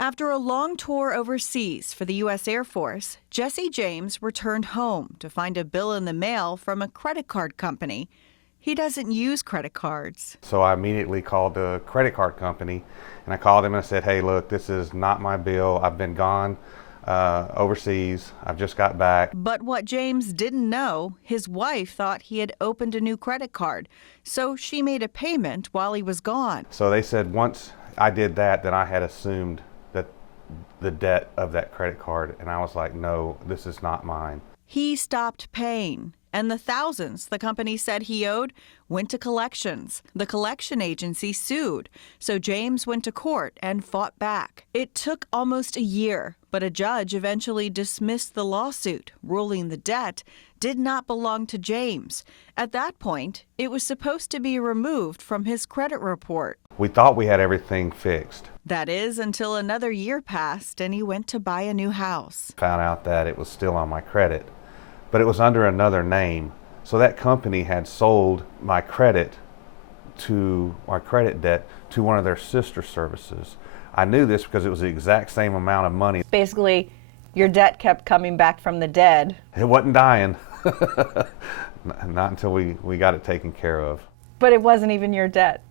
After a long tour overseas for the U.S. Air Force, Jesse James returned home to find a bill in the mail from a credit card company. He doesn't use credit cards. So I immediately called the credit card company, and I called him and I said, hey, look, this is not my bill. I've been gone overseas. I've just got back. But what James didn't know, his wife thought he had opened a new credit card, so she made a payment while he was gone. So they said once I did that, then I had assumed that the debt of that credit card, and I was like, no, this is not mine. He stopped paying, and the thousands the company said he owed went to collections. The collection agency sued, so James went to court and fought back. It took almost a year, but a judge eventually dismissed the lawsuit, ruling the debt did not belong to James. At that point, it was supposed to be removed from his credit report. We thought we had everything fixed. That is, until another year passed and he went to buy a new house. Found out that it was still on my credit, but it was under another name. So that company had sold my credit debt to one of their sister services. I knew this because it was the exact same amount of money. Basically, your debt kept coming back from the dead. It wasn't dying. Not until we got it taken care of. But it wasn't even your debt.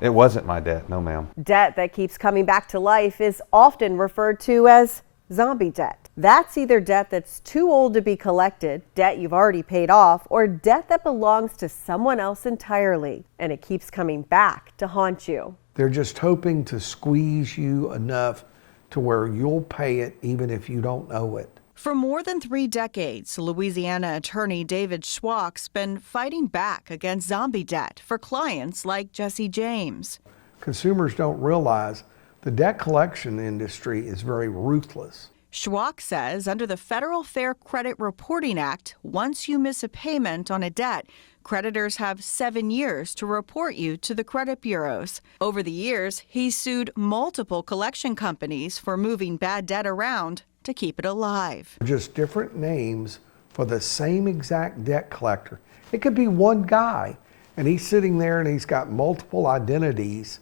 It wasn't my debt, no ma'am. Debt that keeps coming back to life is often referred to as zombie debt. That's either debt that's too old to be collected, debt you've already paid off, or debt that belongs to someone else entirely, and it keeps coming back to haunt you. They're just hoping to squeeze you enough to where you'll pay it even if you don't owe it. For more than 3 decades, Louisiana attorney David Schwach's been fighting back against zombie debt for clients like Jesse James. Consumers don't realize the debt collection industry is very ruthless. Schwach says under the Federal Fair Credit Reporting Act, once you miss a payment on a debt, creditors have 7 years to report you to the credit bureaus. Over the years, he's sued multiple collection companies for moving bad debt around to keep it alive. Just different names for the same exact debt collector. It could be one guy, and he's sitting there and he's got multiple identities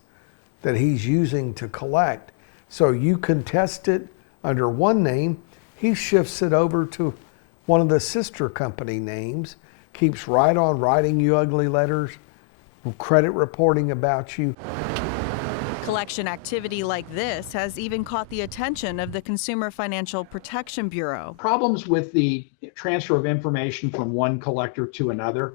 that he's using to collect. So you contest it under one name, he shifts it over to one of the sister company names, keeps right on writing you ugly letters, credit reporting about you. Collection activity like this has even caught the attention of the Consumer Financial Protection Bureau. Problems with the transfer of information from one collector to another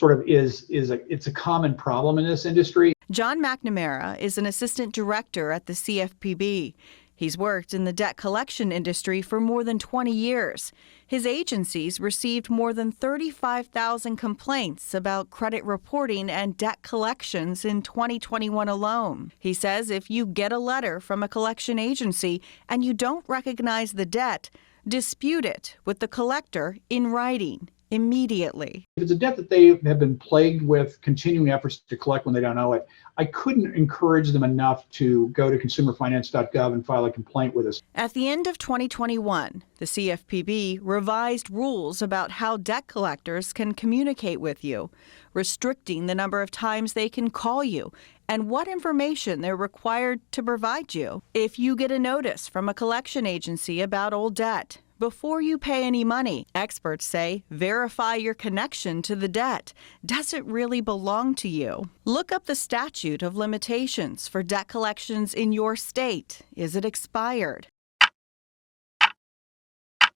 it's a common problem in this industry. John McNamara is an assistant director at the CFPB. He's worked in the debt collection industry for more than 20 years. His agencies received more than 35,000 complaints about credit reporting and debt collections in 2021 alone. He says if you get a letter from a collection agency and you don't recognize the debt, dispute it with the collector in writing immediately. If it's a debt that they have been plagued with continuing efforts to collect when they don't owe it, I couldn't encourage them enough to go to consumerfinance.gov and file a complaint with us. At the end of 2021, the CFPB revised rules about how debt collectors can communicate with you, restricting the number of times they can call you and what information they're required to provide you. If you get a notice from a collection agency about old debt, before you pay any money, experts say verify your connection to the debt. Does it really belong to you? Look up the statute of limitations for debt collections in your state. Is it expired?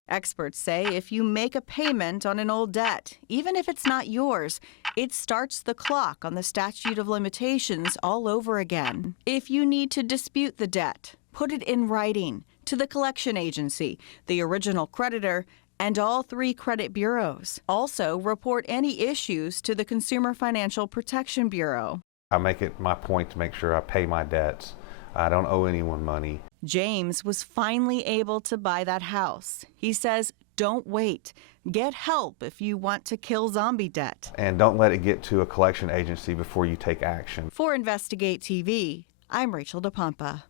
Experts say if you make a payment on an old debt, even if it's not yours, it starts the clock on the statute of limitations all over again. If you need to dispute the debt, put it in writing to the collection agency, the original creditor, and all 3 credit bureaus. Also, report any issues to the Consumer Financial Protection Bureau. I make it my point to make sure I pay my debts. I don't owe anyone money. James was finally able to buy that house. He says, don't wait. Get help if you want to kill zombie debt. And don't let it get to a collection agency before you take action. For Investigate TV, I'm Rachel DePompa.